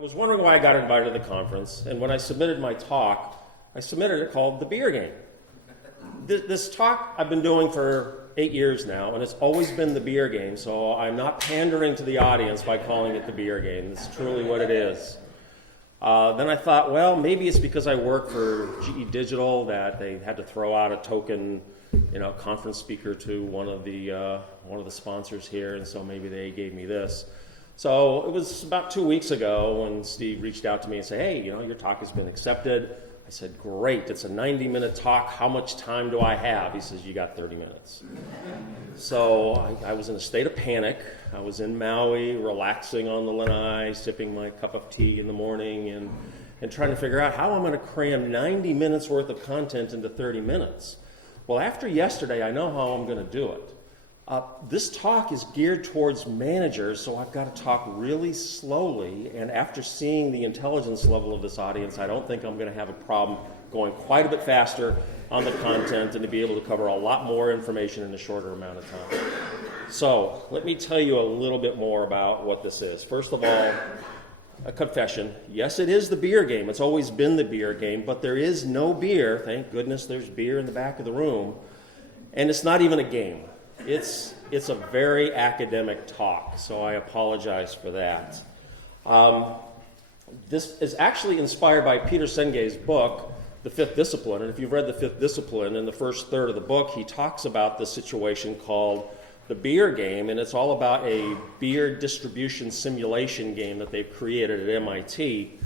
I was wondering why I got invited to the conference, and when I submitted my talk, I submitted it called The Beer Game. This talk I've been doing for 8 years now, and it's always been the beer game, so I'm not pandering to the audience by calling it the beer game. It's truly what it is. Then I thought, well, maybe it's because I work for GE Digital that they had to throw out a token, conference speaker to one of the sponsors here, and so maybe they gave me this. So it was about 2 weeks ago when Steve reached out to me and said, hey, your talk has been accepted. I said, great, it's a 90-minute talk. How much time do I have? He says, you got 30 minutes. So I was in a state of panic. I was in Maui, relaxing on the lanai, sipping my cup of tea in the morning, and trying to figure out how I'm going to cram 90 minutes worth of content into 30 minutes. Well, after yesterday, I know how I'm going to do it. This talk is geared towards managers, so I've got to talk really slowly, and after seeing the intelligence level of this audience, I don't think I'm going to have a problem going quite a bit faster on the content and to be able to cover a lot more information in a shorter amount of time. So, let me tell you a little bit more about what this is. First of all, a confession. Yes, it is the beer game. It's always been the beer game, but there is no beer. Thank goodness there's beer in the back of the room, and it's not even a game. It's a very academic talk, so I apologize for that. This is actually inspired by Peter Senge's book, The Fifth Discipline, and if you've read The Fifth Discipline, in the first third of the book, he talks about this situation called the beer game, and it's all about a beer distribution simulation game that they've created at MIT.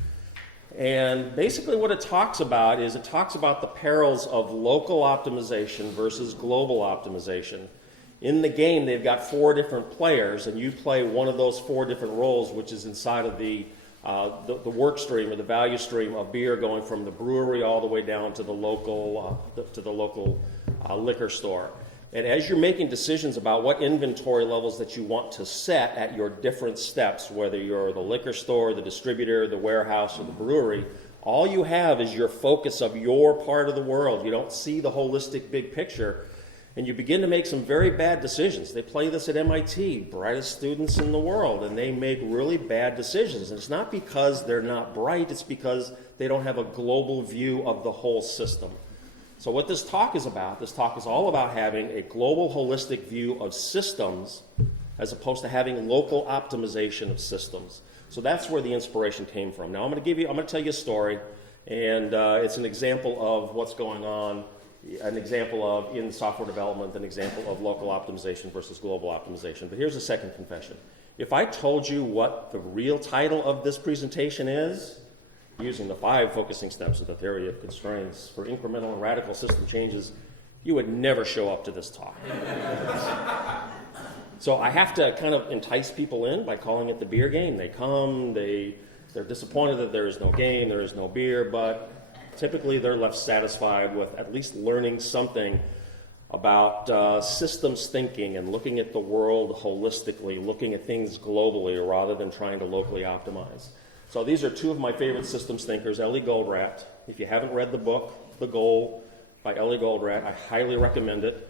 And basically what it talks about is it talks about the perils of local optimization versus global optimization. In the game, they've got 4 different players, and you play one of those 4 different roles, which is inside of the work stream or the value stream of beer, going from the brewery all the way down to the local liquor store. And as you're making decisions about what inventory levels that you want to set at your different steps, whether you're the liquor store, the distributor, the warehouse, or the brewery, all you have is your focus of your part of the world. You don't see the holistic big picture. And you begin to make some very bad decisions. They play this at MIT, brightest students in the world, and they make really bad decisions. And it's not because they're not bright, it's because they don't have a global view of the whole system. So what this talk is all about having a global holistic view of systems as opposed to having local optimization of systems. So that's where the inspiration came from. Now I'm going to tell you a story, and it's an example of what's going on, an example of, in software development, an example of local optimization versus global optimization. But here's a second confession. If I told you what the real title of this presentation is, using the 5 focusing steps of the theory of constraints for incremental and radical system changes, you would never show up to this talk. So I have to kind of entice people in by calling it the beer game. They come, they're disappointed that there is no game, there is no beer, but typically they're left satisfied with at least learning something about systems thinking and looking at the world holistically, looking at things globally rather than trying to locally optimize. So these are 2 of my favorite systems thinkers, Ellie Goldratt. If you haven't read the book, The Goal by Ellie Goldratt, I highly recommend it.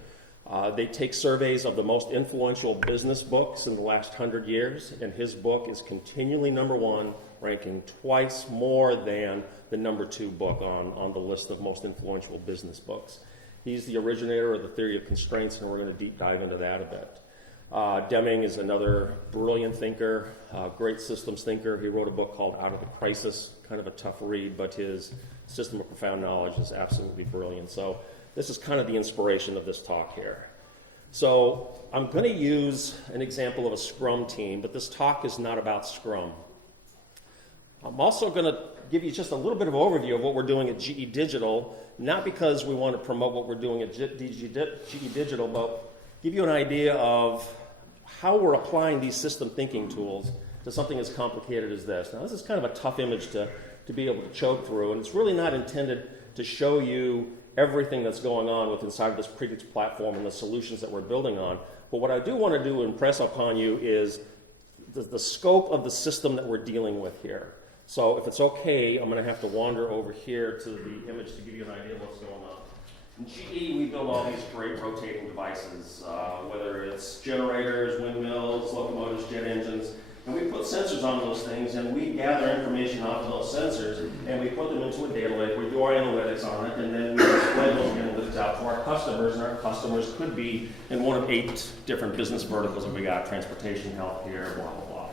They take surveys of the most influential business books in the last 100 years, and his book is continually number 1, ranking twice more than the number 2 book on the list of most influential business books. He's the originator of the theory of constraints, and we're going to deep dive into that a bit. Deming is another brilliant thinker, great systems thinker. He wrote a book called Out of the Crisis, kind of a tough read, but his system of profound knowledge is absolutely brilliant. So this is kind of the inspiration of this talk here. So I'm going to use an example of a Scrum team, but this talk is not about Scrum. I'm also going to give you just a little bit of overview of what we're doing at GE Digital, not because we want to promote what we're doing at GE Digital, but give you an idea of how we're applying these system thinking tools to something as complicated as this. Now, this is kind of a tough image to be able to choke through, and it's really not intended to show you everything that's going on with inside of this Predix platform and the solutions that we're building on. But what I do want to do impress upon you is the scope of the system that we're dealing with here. So if it's okay, I'm going to have to wander over here to the image to give you an idea of what's going on. In GE, we build all these great rotating devices, whether it's generators, windmills, locomotives, jet engines. And we put sensors on those things, and we gather information off of those sensors, and we put them into a data lake. We do our analytics on it, and then we display those analytics out to our customers, and our customers could be in one of 8 different business verticals that we got: transportation, healthcare, blah, blah, blah.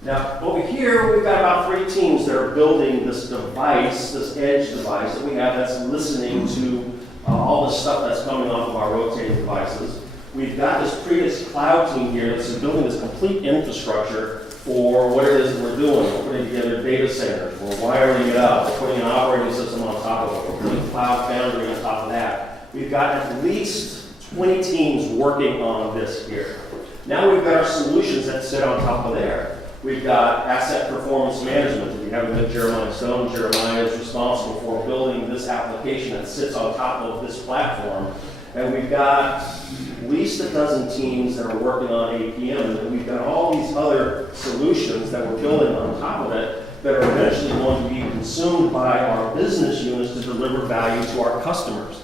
Now, over here, we've got about 3 teams that are building this device, this edge device that we have that's listening to all the stuff that's coming off of our rotating devices. We've got this previous cloud team here that's building this complete infrastructure for what it is that we're doing. We're putting together data centers, we're wiring it up, we're putting an operating system on top of it, we're putting Cloud Foundry on top of that. We've got at least 20 teams working on this here. Now we've got our solutions that sit on top of there. We've got asset performance management. We haven't met Jeremiah Stone. Jeremiah is responsible for building this application that sits on top of this platform. And we've got at least a dozen teams that are working on APM, and we've got all these other solutions that we're building on top of it that are eventually going to be consumed by our business units to deliver value to our customers.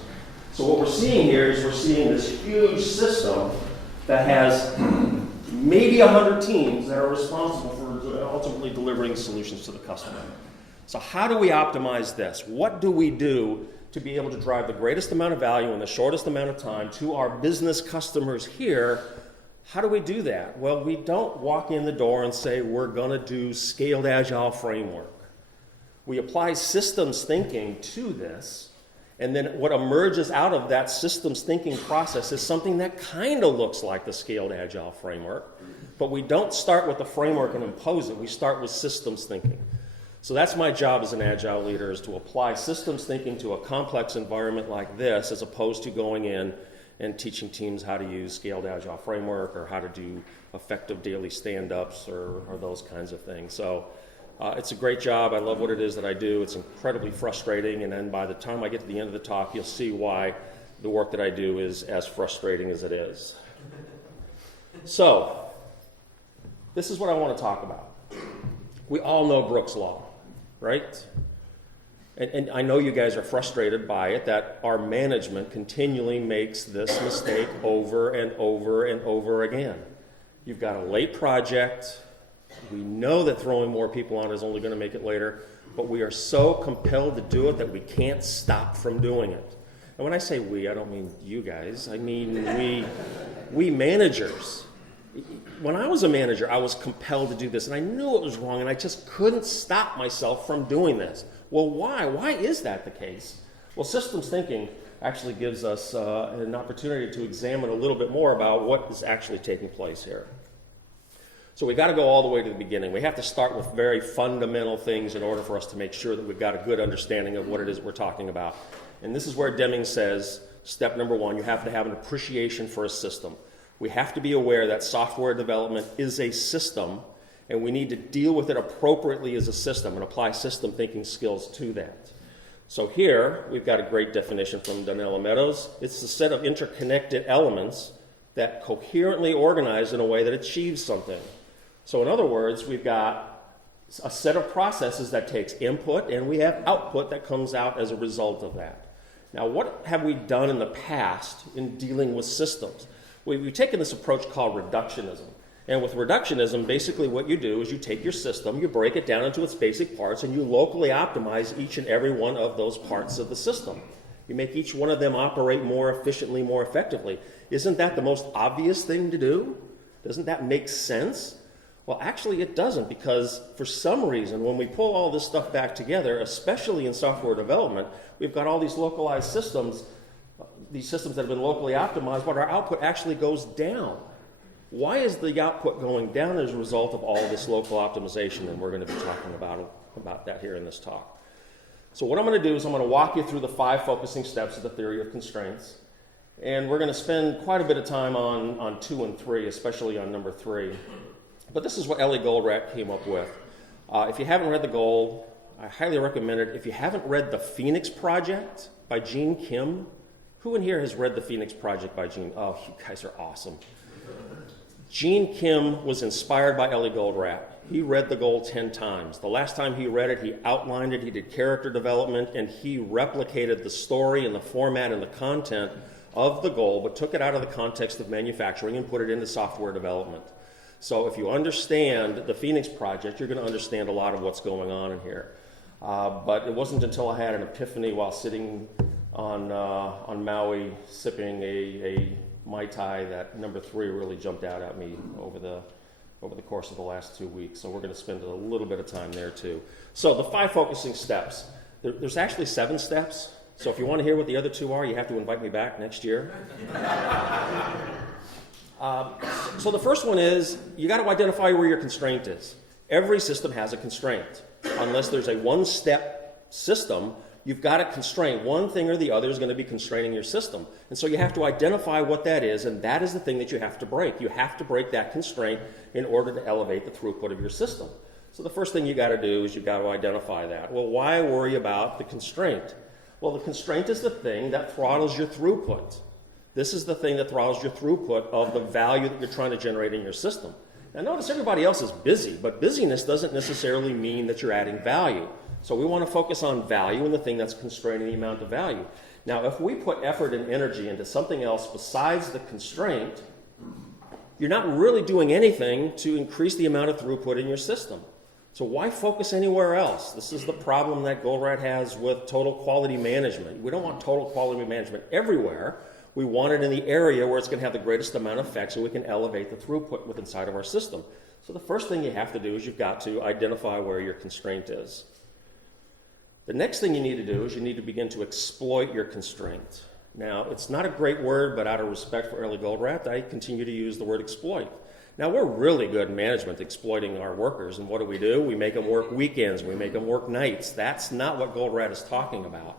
So what we're seeing here is we're seeing this huge system that has maybe 100 teams that are responsible for ultimately delivering solutions to the customer. So how do we optimize this? What do we do to be able to drive the greatest amount of value in the shortest amount of time to our business customers here? How do we do that? Well, we don't walk in the door and say we're going to do scaled agile framework. We apply systems thinking to this, and then what emerges out of that systems thinking process is something that kind of looks like the scaled agile framework, but we don't start with the framework and impose it. We start with systems thinking. So that's my job as an agile leader, is to apply systems thinking to a complex environment like this, as opposed to going in and teaching teams how to use scaled agile framework or how to do effective daily stand-ups or those kinds of things. So it's a great job. I love what it is that I do. It's incredibly frustrating, and then by the time I get to the end of the talk, you'll see why the work that I do is as frustrating as it is. So this is what I want to talk about. We all know Brooks' Law, right? And I know you guys are frustrated by it, that our management continually makes this mistake over and over and over again. You've got a late project. We know that throwing more people on is only going to make it later, but we are so compelled to do it that we can't stop from doing it. And when I say we, I don't mean you guys. I mean we managers. When I was a manager, I was compelled to do this, and I knew it was wrong, and I just couldn't stop myself from doing this. Well, why? Why is that the case? Well, systems thinking actually gives us an opportunity to examine a little bit more about what is actually taking place here. So we've got to go all the way to the beginning. We have to start with very fundamental things in order for us to make sure that we've got a good understanding of what it is we're talking about. And this is where Deming says, step number 1, you have to have an appreciation for a system. We have to be aware that software development is a system, and we need to deal with it appropriately as a system and apply system thinking skills to that. So here, we've got a great definition from Donella Meadows. It's a set of interconnected elements that coherently organize in a way that achieves something. So in other words, we've got a set of processes that takes input, and we have output that comes out as a result of that. Now, what have we done in the past in dealing with systems? We've taken this approach called reductionism. And with reductionism, basically what you do is you take your system, you break it down into its basic parts, and you locally optimize each and every one of those parts of the system. You make each one of them operate more efficiently, more effectively. Isn't that the most obvious thing to do? Doesn't that make sense? Well, actually it doesn't, because for some reason, when we pull all this stuff back together, especially in software development, we've got all these localized systems, these systems that have been locally optimized, but our output actually goes down. Why is the output going down as a result of all this local optimization? And we're going to be talking about that here in this talk. So what I'm going to do is I'm going to walk you through the 5 focusing steps of the theory of constraints. And we're going to spend quite a bit of time on 2 and 3, especially on number 3. But this is what Ellie Goldratt came up with. If you haven't read The Goal, I highly recommend it. If you haven't read The Phoenix Project by Gene Kim, who in here has read The Phoenix Project by Gene? Oh, you guys are awesome. Gene Kim was inspired by Ellie Goldratt. He read The Goal 10 times. The last time he read it, he outlined it, he did character development, and he replicated the story and the format and the content of The Goal, but took it out of the context of manufacturing and put it into software development. So if you understand the Phoenix Project, you're going to understand a lot of what's going on in here. But it wasn't until I had an epiphany while sitting on Maui sipping a Mai Tai that number 3 really jumped out at me over the course of the last 2 weeks. So we're going to spend a little bit of time there too. So the 5 focusing steps. There's actually 7 steps. So if you want to hear what the other 2 are, you have to invite me back next year. So the first one is you got to identify where your constraint is. Every system has a constraint. Unless there's a one-step system, you've got a constraint. One thing or the other is going to be constraining your system. And so you have to identify what that is, and that is the thing that you have to break. You have to break that constraint in order to elevate the throughput of your system. So the first thing you got to do is you got to identify that. Well, why worry about the constraint? Well, the constraint is the thing that throttles your throughput. This is the thing that throttles your throughput of the value that you're trying to generate in your system. Now notice everybody else is busy, but busyness doesn't necessarily mean that you're adding value. So we want to focus on value and the thing that's constraining the amount of value. Now if we put effort and energy into something else besides the constraint, you're not really doing anything to increase the amount of throughput in your system. So why focus anywhere else? This is the problem that Goldratt has with total quality management. We don't want total quality management everywhere. We want it in the area where it's going to have the greatest amount of effect so we can elevate the throughput within inside of our system. So the first thing you have to do is you've got to identify where your constraint is. The next thing you need to do is you need to begin to exploit your constraint. Now, it's not a great word, but out of respect for Early Goldratt, I continue to use the word exploit. Now, we're really good in management exploiting our workers, and what do? We make them work weekends, we make them work nights. That's not what Goldratt is talking about.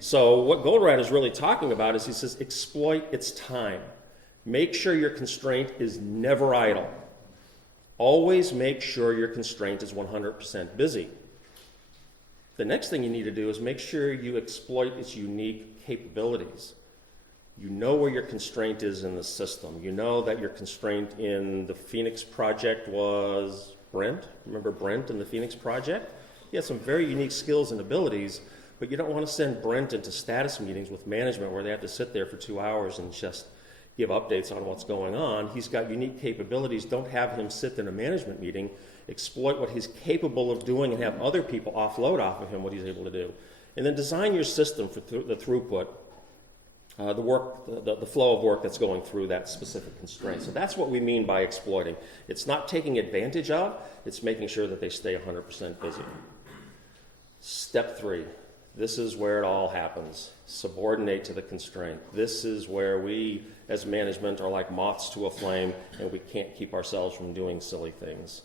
So what Goldratt is really talking about is he says exploit its time. Make sure your constraint is never idle. Always make sure your constraint is 100% busy. The next thing you need to do is make sure you exploit its unique capabilities. You know where your constraint is in the system. You know that your constraint in the Phoenix Project was Brent. Remember Brent in the Phoenix Project? He had some very unique skills and abilities, but you don't want to send Brent into status meetings with management where they have to sit there for 2 hours and just give updates on what's going on. He's got unique capabilities. Don't have him sit in a management meeting. Exploit what he's capable of doing and have other people offload off of him what he's able to do. And then design your system for the throughput, the flow of work that's going through that specific constraint. So that's what we mean by exploiting. It's not taking advantage of, it's making sure that they stay 100% busy. Step 3. This is where it all happens. Subordinate to the constraint. This is where we, as management, are like moths to a flame, and we can't keep ourselves from doing silly things.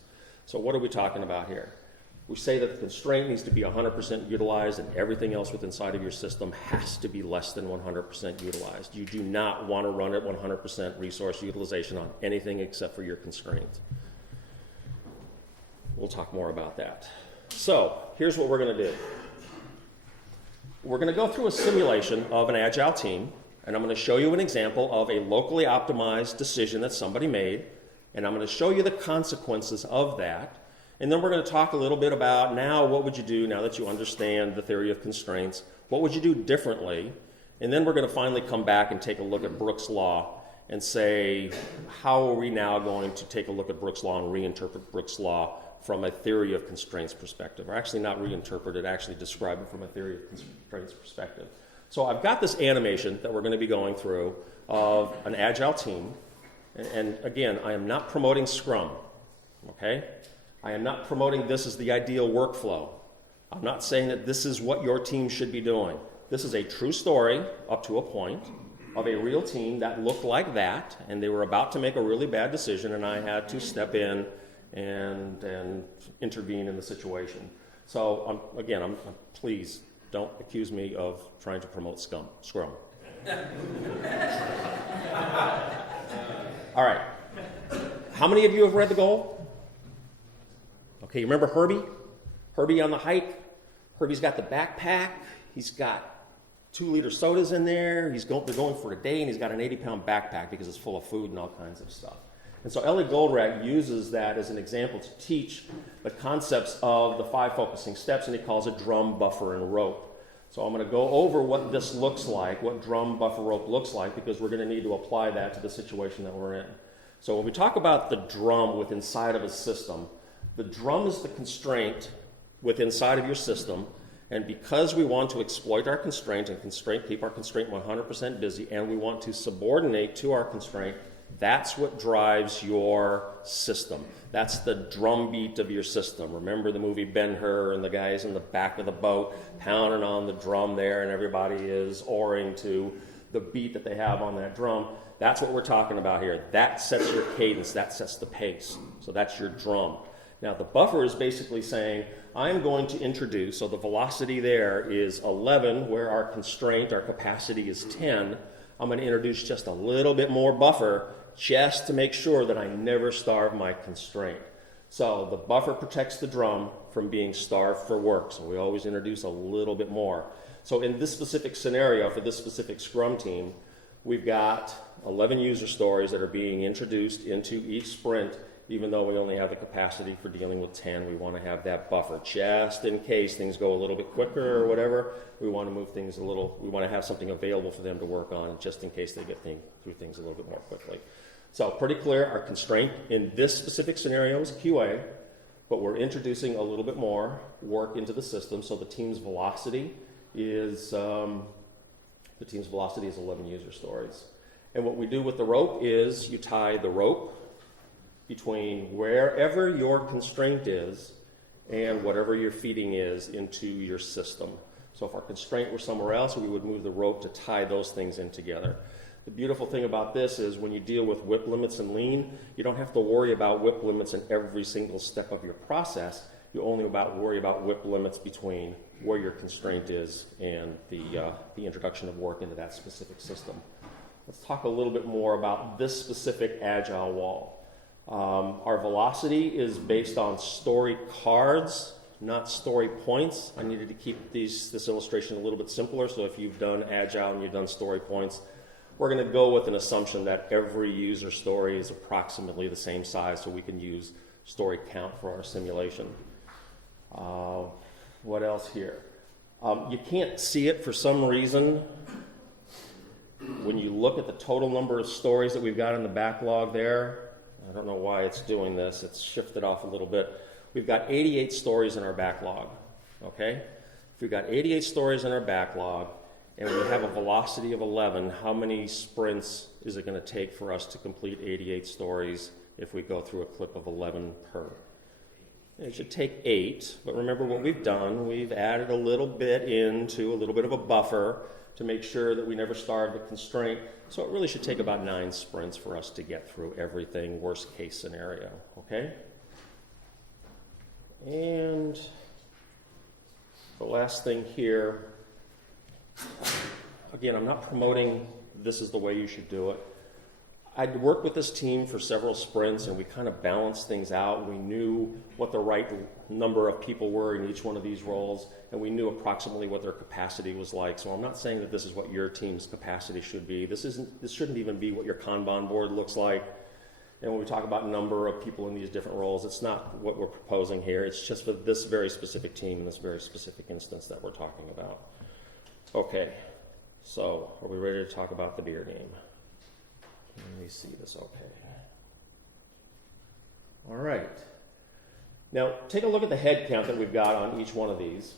So what are we talking about here? We say that the constraint needs to be 100% utilized, and everything else within inside of your system has to be less than 100% utilized. You do not want to run at 100% resource utilization on anything except for your constraint. We'll talk more about that. So here's what we're going to do. We're going to go through a simulation of an Agile team, and I'm going to show you an example of a locally optimized decision that somebody made, and I'm going to show you the consequences of that, and then we're going to talk a little bit about now what would you do now that you understand the theory of constraints, what would you do differently, and then we're going to finally come back and take a look at Brooks' Law and say, how are we now going to take a look at Brooks' Law and reinterpret Brooks' Law from a theory of constraints perspective, or actually not reinterpret it, actually describe it from a theory of constraints perspective. So I've got this animation that we're going to be going through of an Agile team, and again, I am not promoting Scrum, okay? I am not promoting this as the ideal workflow. I'm not saying that this is what your team should be doing. This is a true story up to a point of a real team that looked like that, and they were about to make a really bad decision, and I had to step in and intervene in the situation. So again, please don't accuse me of trying to promote Scrum. All right. How many of you have read the goal? Okay, you remember Herbie? Herbie on the hike? Herbie's got the backpack. He's got 2-liter sodas in there. They're going for a day, and he's got an 80-pound backpack because it's full of food and all kinds of stuff. And so Ellie Goldratt uses that as an example to teach the concepts of the 5 focusing steps, and he calls it drum, buffer, and rope. So I'm going to go over what this looks like, what drum, buffer, rope looks like, because we're going to need to apply that to the situation that we're in. So when we talk about the drum within inside of a system, the drum is the constraint within inside of your system, and because we want to exploit our constraint and keep our constraint 100% busy, and we want to subordinate to our constraint, that's what drives your system. That's the drumbeat of your system. Remember the movie Ben-Hur, and the guys in the back of the boat pounding on the drum there, and everybody is oaring to the beat that they have on that drum. That's what we're talking about here. That sets your cadence. That sets the pace. So that's your drum. Now the buffer is basically saying, I'm going to introduce, so the velocity there is 11, where our constraint, our capacity is 10. I'm going to introduce just a little bit more buffer just to make sure that I never starve my constraint. So the buffer protects the drum from being starved for work. So we always introduce a little bit more. So in this specific scenario, for this specific Scrum team, we've got 11 user stories that are being introduced into each sprint. Even though we only have the capacity for dealing with 10, we want to have that buffer just in case things go a little bit quicker or whatever. We want to move things a little, we want to have something available for them to work on just in case they get through things a little bit more quickly. So pretty clear, our constraint in this specific scenario is QA, but we're introducing a little bit more work into the system. So the team's velocity is 11 user stories. And what we do with the rope is you tie the rope between wherever your constraint is and whatever your feeding is into your system. So if our constraint were somewhere else, we would move the rope to tie those things in together. The beautiful thing about this is when you deal with WIP limits and lean, you don't have to worry about WIP limits in every single step of your process. You only worry about WIP limits between where your constraint is and the introduction of work into that specific system. Let's talk a little bit more about this specific Agile wall. Our velocity is based on story cards, not story points. I needed to keep this illustration a little bit simpler, so if you've done Agile and you've done story points, we're going to go with an assumption that every user story is approximately the same size, so we can use story count for our simulation. What else here? You can't see it for some reason. When you look at the total number of stories that we've got in the backlog there, I don't know why it's doing this. It's shifted off a little bit. We've got 88 stories in our backlog, okay? If we've got 88 stories in our backlog and we have a velocity of 11, how many sprints is it going to take for us to complete 88 stories if we go through a clip of 11 per? It should take 8, but remember what we've done. We've added a little bit of a buffer to make sure that we never starve the constraint. So it really should take about 9 sprints for us to get through everything, worst case scenario, okay? And the last thing here, again, I'm not promoting this is the way you should do it. I'd worked with this team for several sprints and we kind of balanced things out. We knew what the right number of people were in each one of these roles, and we knew approximately what their capacity was like. So I'm not saying that this is what your team's capacity should be. This shouldn't even be what your Kanban board looks like. And when we talk about number of people in these different roles, it's not what we're proposing here. It's just for this very specific team in this very specific instance that we're talking about. Okay, so are we ready to talk about the beer game? Let me see this okay. All right. Now, take a look at the head count that we've got on each one of these.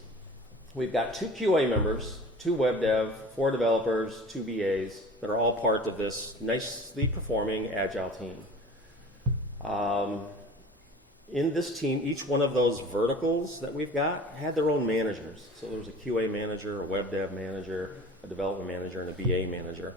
We've got 2 QA members, 2 web dev, 4 developers, 2 BAs that are all part of this nicely performing Agile team. In this team, each one of those verticals that we've got had their own managers. So there was a QA manager, a web dev manager, a development manager, and a BA manager.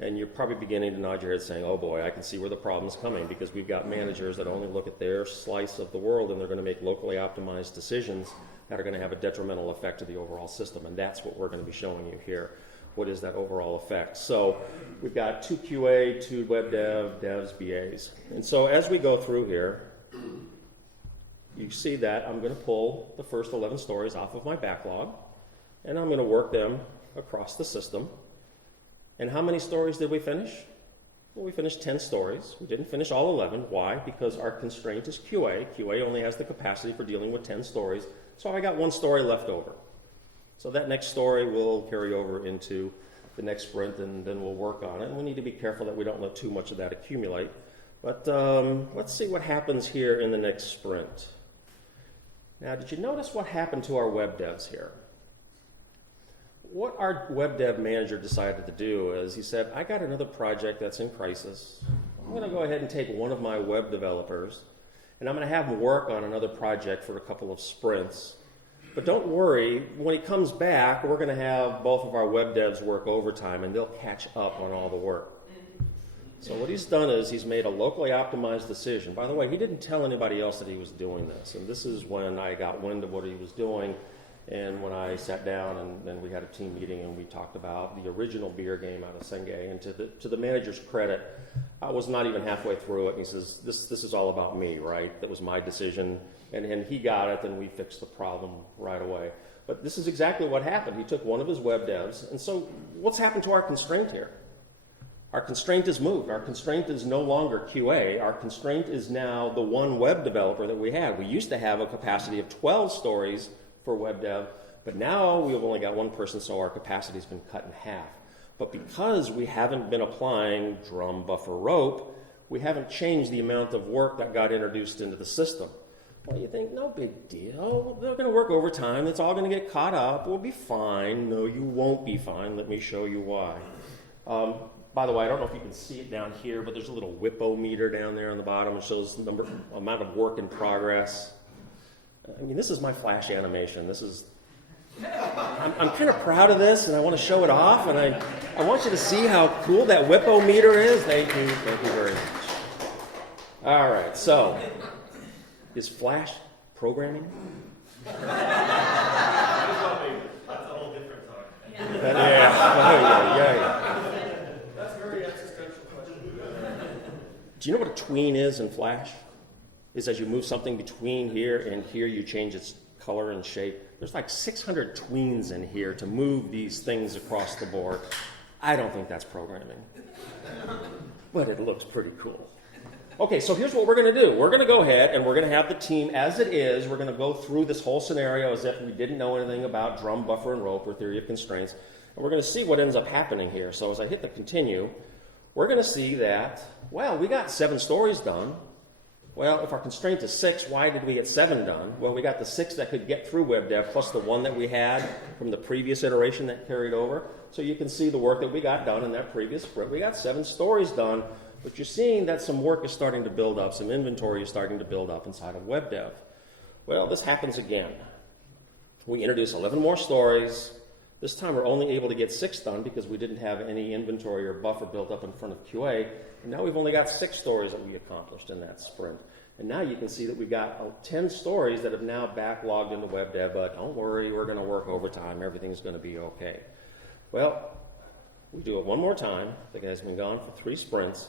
And you're probably beginning to nod your head saying, oh boy, I can see where the problem's coming, because we've got managers that only look at their slice of the world and they're going to make locally optimized decisions that are going to have a detrimental effect to the overall system. And that's what we're going to be showing you here. What is that overall effect? So we've got 2 QA, 2 web dev, devs, BAs. And so as we go through here, you see that I'm going to pull the first 11 stories off of my backlog and I'm going to work them across the system. And how many stories did we finish? Well, we finished 10 stories. We didn't finish all 11. Why? Because our constraint is QA. QA only has the capacity for dealing with 10 stories. So I got 1 story left over. So that next story will carry over into the next sprint, and then we'll work on it. And we need to be careful that we don't let too much of that accumulate. But let's see what happens here in the next sprint. Now, did you notice what happened to our web devs here? What our web dev manager decided to do is he said, I got another project that's in crisis. I'm going to go ahead and take one of my web developers, and I'm going to have him work on another project for a couple of sprints. But don't worry, when he comes back, we're going to have both of our web devs work overtime, and they'll catch up on all the work. So what he's done is he's made a locally optimized decision. By the way, he didn't tell anybody else that he was doing this, and this is when I got wind of what he was doing. And when I sat down and then we had a team meeting and we talked about the original beer game out of Senge, and to the manager's credit, I was not even halfway through it. And he says, this is all about me, right? That was my decision. And he got it, and we fixed the problem right away. But this is exactly what happened. He took one of his web devs. And so what's happened to our constraint here? Our constraint is moved. Our constraint is no longer QA. Our constraint is now the one web developer that we had. We used to have a capacity of 12 stories for web dev, but now we've only got one person, so our capacity has been cut in half. But because we haven't been applying drum, buffer, rope, we haven't changed the amount of work that got introduced into the system. Well, you think, no big deal. They're going to work overtime. It's all going to get caught up. We'll be fine. No, you won't be fine. Let me show you why. By the way, I don't know if you can see it down here, but there's a little WIPO meter down there on the bottom. It shows the amount of work in progress. I mean, this is my Flash animation. I'm kind of proud of this, and I want to show it off, and I want you to see how cool that WIPO meter is. Thank you very much. All right, so is Flash programming? That's a whole different talk. Yeah. That's a very existential question. Do you know what a tween is in Flash? Is as you move something between here and here, you change its color and shape. There's like 600 tweens in here to move these things across the board. I don't think that's programming, but it looks pretty cool. Okay, so here's what we're going to do. We're going to go ahead and we're going to have the team as it is. We're going to go through this whole scenario as if we didn't know anything about drum, buffer, and rope or theory of constraints. And we're going to see what ends up happening here. So as I hit the continue, we're going to see that, well, we got 7 stories done. Well, if our constraint is 6, why did we get 7 done? Well, we got the 6 that could get through web dev plus the 1 that we had from the previous iteration that carried over. So you can see the work that we got done in that previous sprint. We got 7 stories done, but you're seeing that some work is starting to build up, some inventory is starting to build up inside of web dev. Well, this happens again. We introduce 11 more stories. This time we're only able to get 6 done because we didn't have any inventory or buffer built up in front of QA. And now we've only got 6 stories that we accomplished in that sprint. And now you can see that we got 10 stories that have now backlogged into web dev, but don't worry, we're going to work overtime. Everything's going to be okay. Well, we do it one more time. The guy's been gone for 3 sprints.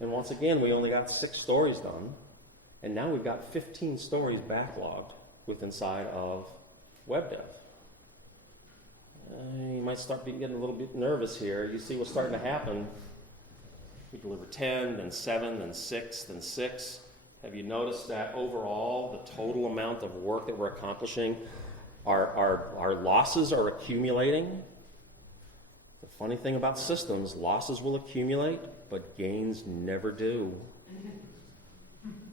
And once again, we only got 6 stories done. And now we've got 15 stories backlogged with inside of web dev. You might start getting a little bit nervous here. You see what's starting to happen. We deliver 10, then 7, then 6, then 6. Have you noticed that overall, the total amount of work that we're accomplishing, our losses are accumulating? The funny thing about systems, losses will accumulate, but gains never do.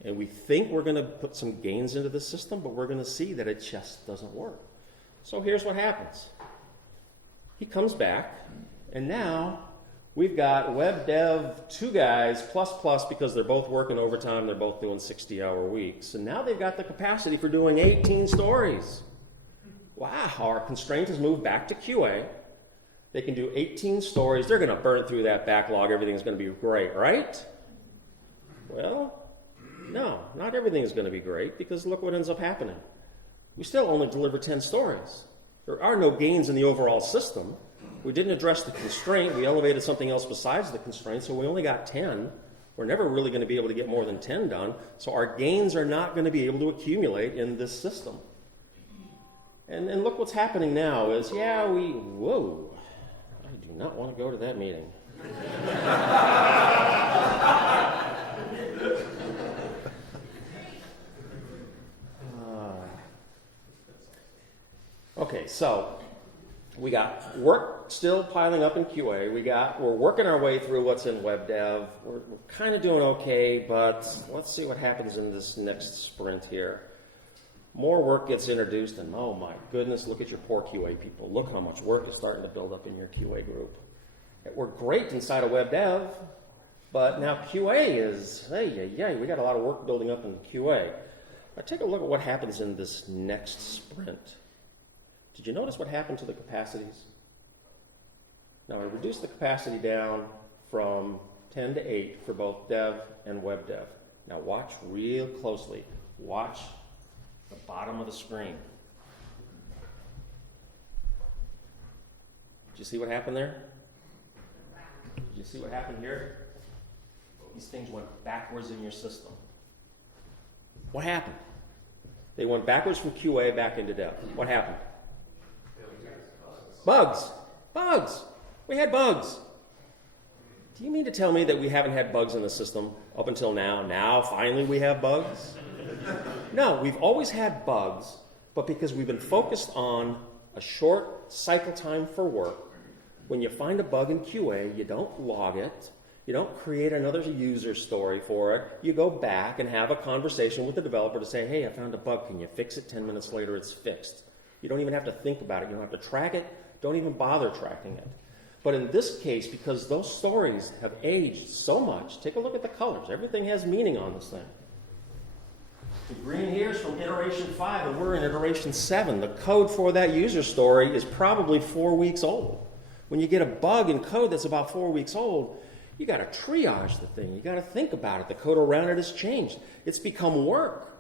And we think we're going to put some gains into the system, but we're going to see that it just doesn't work. So here's what happens. He comes back, and now we've got web dev 2 guys plus because they're both working overtime, they're both doing 60-hour weeks. And now they've got the capacity for doing 18 stories. Wow, our constraint has moved back to QA. They can do 18 stories. They're going to burn through that backlog. Everything's going to be great, right? Well, no, not everything is going to be great because look what ends up happening. We still only deliver 10 stories. There are no gains in the overall system. We didn't address the constraint. We elevated something else besides the constraint, so we only got 10. We're never really going to be able to get more than 10 done, so our gains are not going to be able to accumulate in this system. And look what's happening now is, whoa, I do not want to go to that meeting. Okay, so we got work still piling up in QA. We're working our way through what's in web dev. We're kind of doing okay, but let's see what happens in this next sprint here. More work gets introduced, and oh my goodness, look at your poor QA people. Look how much work is starting to build up in your QA group. We're great inside of web dev, but now QA is, we got a lot of work building up in QA. Now take a look at what happens in this next sprint. Did you notice what happened to the capacities? Now I reduced the capacity down from 10 to 8 for both dev and web dev. Now watch real closely. Watch the bottom of the screen. Did you see what happened there? Did you see what happened here? These things went backwards in your system. What happened? They went backwards from QA back into dev. What happened? Bugs. Bugs. We had bugs. Do you mean to tell me that we haven't had bugs in the system up until now? Now, finally, we have bugs? No, we've always had bugs, but because we've been focused on a short cycle time for work, when you find a bug in QA, you don't log it. You don't create another user story for it. You go back and have a conversation with the developer to say, hey, I found a bug. Can you fix it? 10 minutes later, it's fixed. You don't even have to think about it. You don't have to track it. Don't even bother tracking it. But in this case, because those stories have aged so much, take a look at the colors. Everything has meaning on this thing. The green here is from iteration 5, and we're in iteration 7. The code for that user story is probably 4 weeks old. When you get a bug in code that's about 4 weeks old, you got to triage the thing. You got to think about it. The code around it has changed. It's become work.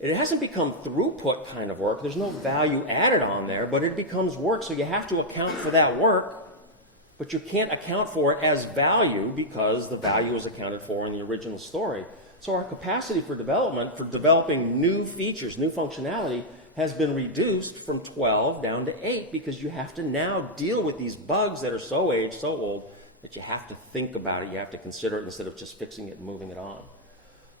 It hasn't become throughput kind of work. There's no value added on there, but it becomes work, so you have to account for that work. But you can't account for it as value because the value is accounted for in the original story. So our capacity for development, for developing new features, new functionality, has been reduced from 12 down to 8 because you have to now deal with these bugs that are so aged, so old, that you have to think about it, you have to consider it instead of just fixing it and moving it on.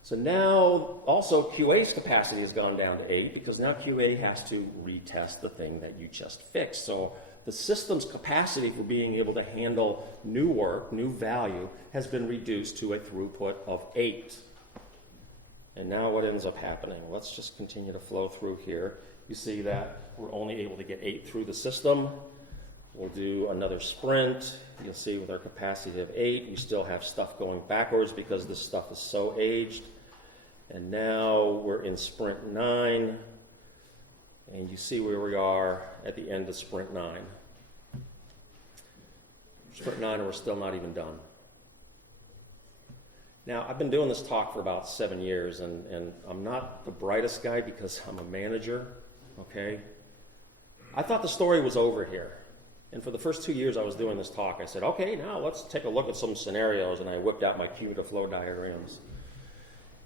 So now also QA's capacity has gone down to 8 because now QA has to retest the thing that you just fixed. So the system's capacity for being able to handle new work, new value, has been reduced to a throughput of 8. And now what ends up happening? Let's just continue to flow through here. You see that we're only able to get 8 through the system. We'll do another sprint. You'll see with our capacity of 8, we still have stuff going backwards because this stuff is so aged. And now we're in sprint 9. And you see where we are at the end of sprint 9. Sprint 9, and we're still not even done. Now, I've been doing this talk for about 7 years, and I'm not the brightest guy because I'm a manager, okay? I thought the story was over here. And for the first 2 years I was doing this talk, I said, okay, now let's take a look at some scenarios, and I whipped out my cumulative flow diagrams.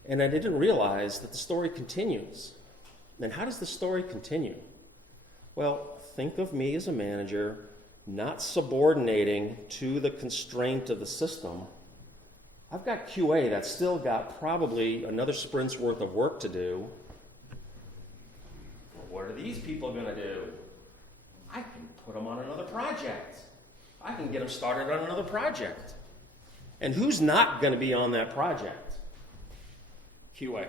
And I didn't realize that the story continues. And how does the story continue? Well, think of me as a manager not subordinating to the constraint of the system. I've got QA that's still got probably another sprint's worth of work to do. What are these people going to do? I can put them on another project. I can get them started on another project. And who's not going to be on that project? QA,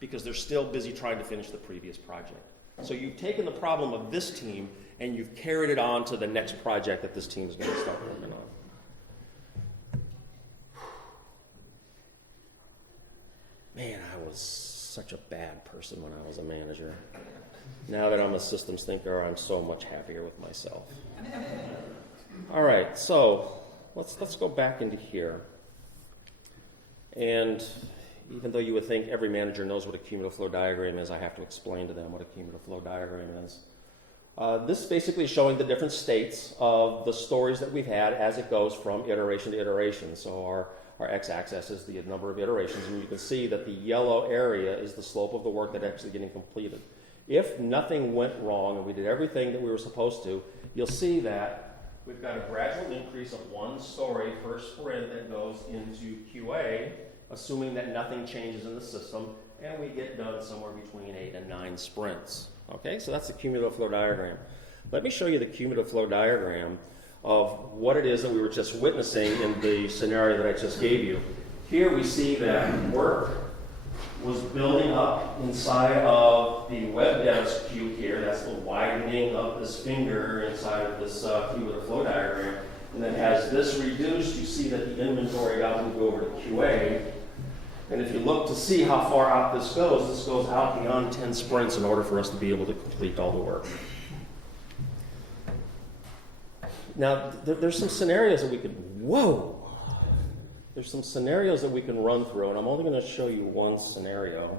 because they're still busy trying to finish the previous project. So you've taken the problem of this team and you've carried it on to the next project that this team is going to start working on. Man, I was such a bad person when I was a manager. Now that I'm a systems thinker, I'm so much happier with myself. All right, so let's go back into here. And even though you would think every manager knows what a cumulative flow diagram is, I have to explain to them what a cumulative flow diagram is. This is basically showing the different states of the stories that we've had as it goes from iteration to iteration. So our x-axis is the number of iterations, and you can see that the yellow area is the slope of the work that's actually getting completed. If nothing went wrong and we did everything that we were supposed to, you'll see that we've got a gradual increase of one story per sprint that goes into QA, assuming that nothing changes in the system, and we get done somewhere between 8 and 9 sprints. Okay, so that's the cumulative flow diagram. Let me show you the cumulative flow diagram of what it is that we were just witnessing in the scenario that I just gave you. Here we see that work was building up inside of the web devs cube here. That's the widening of this finger inside of this cube with a flow diagram. And then as this reduced, you see that the inventory got moved over to QA. And if you look to see how far out this goes out beyond 10 sprints in order for us to be able to complete all the work. Now, there's some scenarios that we could, there's some scenarios that we can run through, and I'm only going to show you one scenario.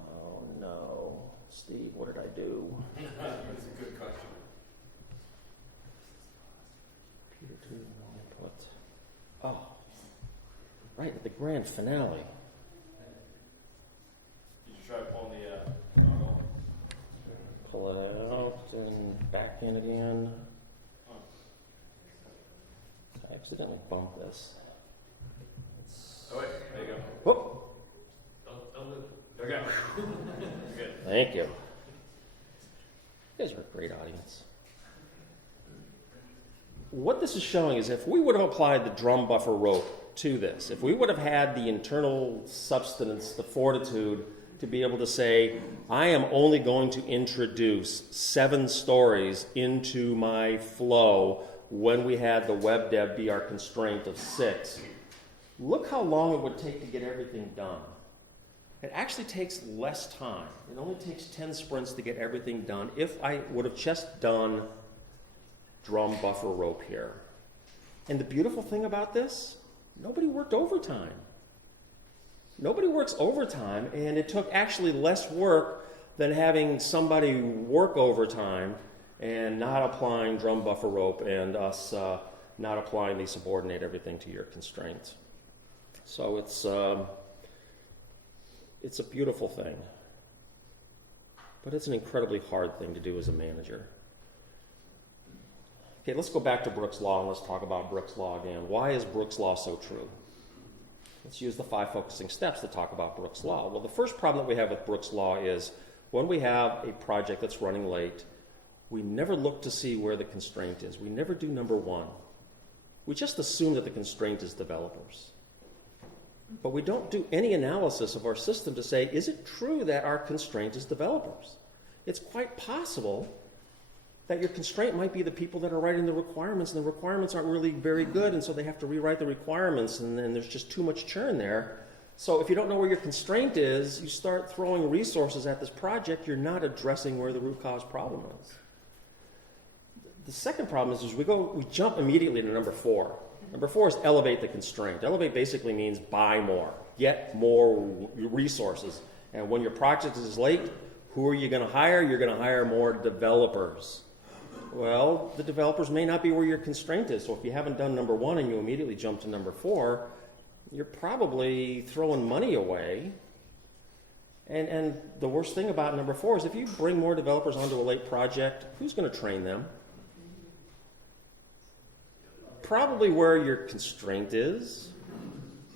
Oh no, Steve, what did I do? That's a good question. Peter 2, no input. Oh, right at the grand finale. Did you try pulling the toggle? Pull it out and back in again. I accidentally bumped this. Oh wait, there you go. Whoop. Don't move. There we go. You're good. Thank you. You guys are a great audience. What this is showing is if we would have applied the drum buffer rope to this, if we would have had the internal substance, the fortitude to be able to say, I am only going to introduce 7 stories into my flow when we had the web dev be our constraint of 6, look how long it would take to get everything done. It actually takes less time. It only takes 10 sprints to get everything done if I would have just done drum buffer rope here. And the beautiful thing about this, nobody worked overtime. Nobody works overtime, and it took actually less work than having somebody work overtime and not applying drum buffer rope and us not applying the subordinate everything to your constraints. So it's a beautiful thing, but it's an incredibly hard thing to do as a manager. Okay, let's go back to Brooks' Law and let's talk about Brooks' Law again. Why is Brooks' Law so true? Let's use the 5 focusing steps to talk about Brooks' Law. Well, the first problem that we have with Brooks' Law is when we have a project that's running late, we never look to see where the constraint is. We never do number 1. We just assume that the constraint is developers. But we don't do any analysis of our system to say, is it true that our constraint is developers? It's quite possible that your constraint might be the people that are writing the requirements, and the requirements aren't really very good, and so they have to rewrite the requirements, and then there's just too much churn there. So if you don't know where your constraint is, you start throwing resources at this project, you're not addressing where the root cause problem is. The second problem is we jump immediately to number 4. Number 4 is elevate the constraint. Elevate basically means buy more, get more resources. And when your project is late, who are you going to hire? You're going to hire more developers. Well, the developers may not be where your constraint is. So if you haven't done number 1 and you immediately jump to number 4, you're probably throwing money away. And the worst thing about number 4 is if you bring more developers onto a late project, who's going to train them? Probably where your constraint is,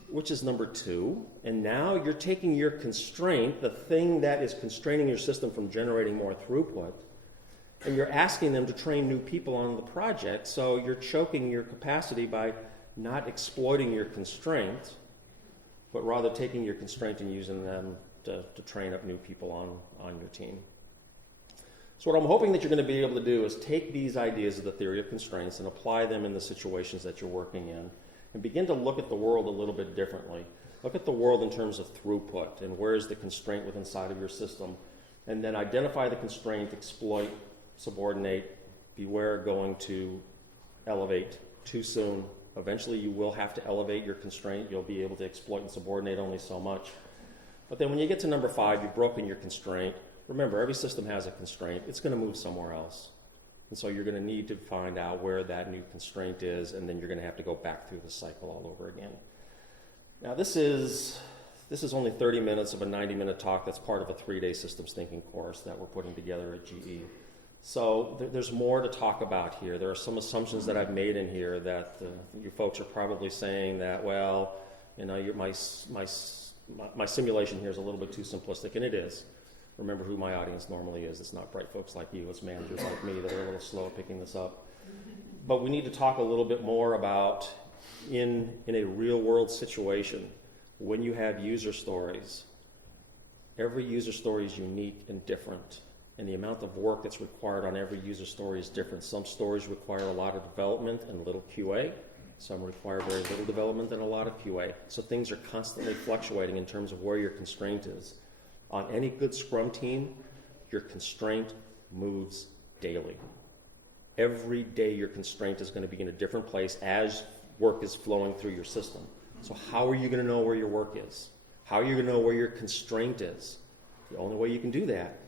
which is number 2. And now you're taking your constraint, the thing that is constraining your system from generating more throughput, and you're asking them to train new people on the project, so you're choking your capacity by not exploiting your constraint, but rather taking your constraint and using them to train up new people on your team. So what I'm hoping that you're going to be able to do is take these ideas of the theory of constraints and apply them in the situations that you're working in, and begin to look at the world a little bit differently. Look at the world in terms of throughput and where is the constraint within inside of your system, and then identify the constraint, exploit, subordinate, beware going to elevate too soon. Eventually you will have to elevate your constraint. You'll be able to exploit and subordinate only so much. But then when you get to number 5, you've broken your constraint. Remember, every system has a constraint. It's going to move somewhere else. And so you're going to need to find out where that new constraint is, and then you're going to have to go back through the cycle all over again. Now this is only 30 minutes of a 90-minute talk that's part of a 3-day systems thinking course that we're putting together at GE. So there's more to talk about here. There are some assumptions that I've made in here that you folks are probably saying that, well, you know, my simulation here is a little bit too simplistic, and it is. remember who my audience normally is. It's not bright folks like you, it's managers like me that are a little slow at picking this up. But we need to talk a little bit more about in a real world situation, when you have user stories, every user story is unique and different. And the amount of work that's required on every user story is different. Some stories require a lot of development and little QA. Some require very little development and a lot of QA. So things are constantly fluctuating in terms of where your constraint is. On any good Scrum team, your constraint moves daily. Every day your constraint is going to be in a different place as work is flowing through your system. So how are you going to know where your work is? How are you going to know where your constraint is? The only way you can do that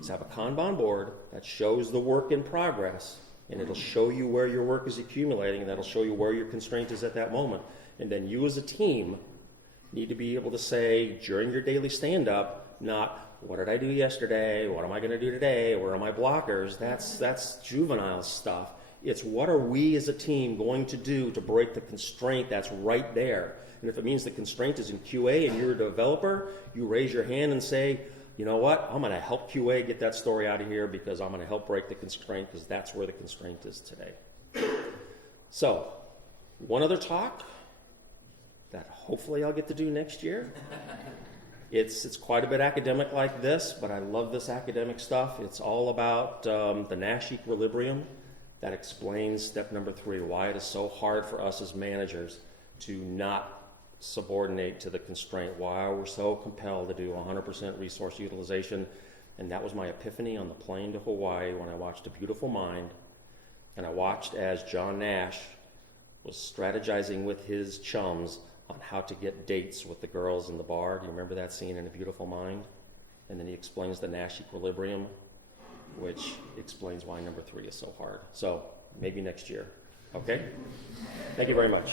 is have a Kanban board that shows the work in progress, and it'll show you where your work is accumulating, and that'll show you where your constraint is at that moment. And then you as a team need to be able to say during your daily stand-up, not, what did I do yesterday? What am I going to do today? Where are my blockers? That's juvenile stuff. It's what are we as a team going to do to break the constraint that's right there? And if it means the constraint is in QA and you're a developer, you raise your hand and say, you know what, I'm going to help QA get that story out of here because I'm going to help break the constraint because that's where the constraint is today. So, one other talk that hopefully I'll get to do next year. It's quite a bit academic like this, but I love this academic stuff. It's all about the Nash equilibrium. That explains step number 3, why it is so hard for us as managers to not subordinate to the constraint, why we're so compelled to do 100% resource utilization. And that was my epiphany on the plane to Hawaii when I watched A Beautiful Mind, and I watched as John Nash was strategizing with his chums on how to get dates with the girls in the bar. Do you remember that scene in A Beautiful Mind? And then he explains the Nash equilibrium, which explains why number 3 is so hard. So maybe next year. Okay? Thank you very much.